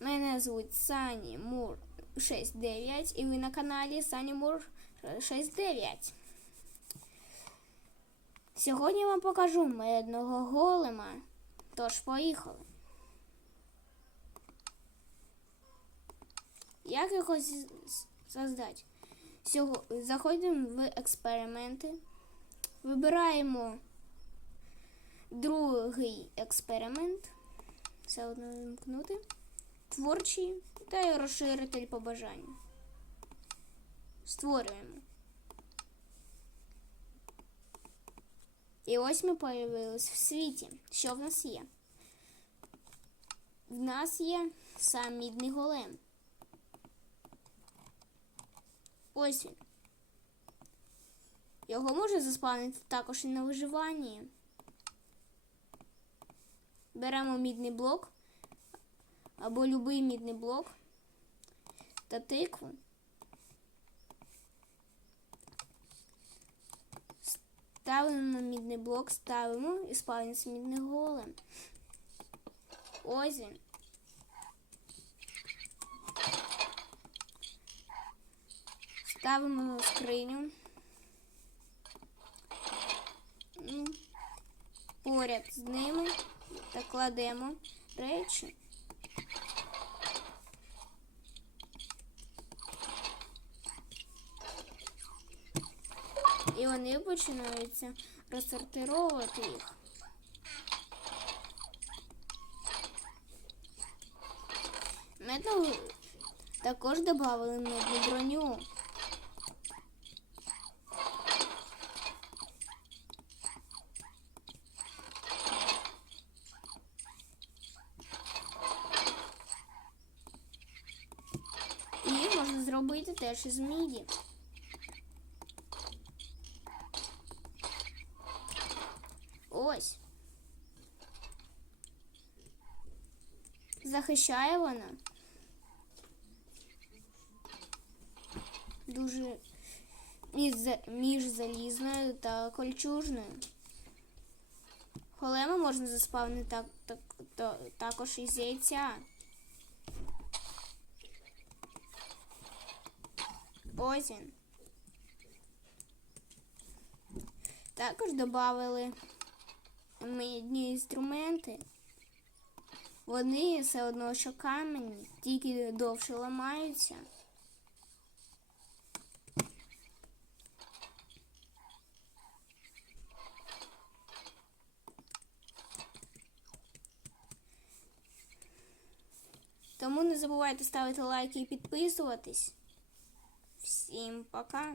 Мене звуть Сані Мур 69 і ви на каналі Сані Мур 69. Сьогодні вам покажу медного голема. Тож поїхали. Як його создати? Заходимо в експерименти. Вибираємо другий експеримент. Все одно вимкнути. Творчий та розширитель по бажанню. Створюємо. І ось ми появились в світі. Що в нас є? В нас є сам мідний голем. Ось він. Його можна заспавнити також і на виживанні. Беремо мідний блок або любий мідний блок та тикву. Ставимо мідний блок, ставимо і спавниться мідний голем. Ось він. Ставимо в скриню. Поряд з ними та кладемо речі. І вони починаються розсортировувати їх. Ми та- також додали медну броню. І можна зробити теж із міді. Ось. Захищає вона. Дуже між, залізною та кольчужною. Голема можна заспавнити так, так, та- також із яйця. Ось він. Також додали медні інструменти. Вони все одно, що камені, тільки довше ламаються. Тому не забувайте ставити лайки і підписуватись. Всім пока!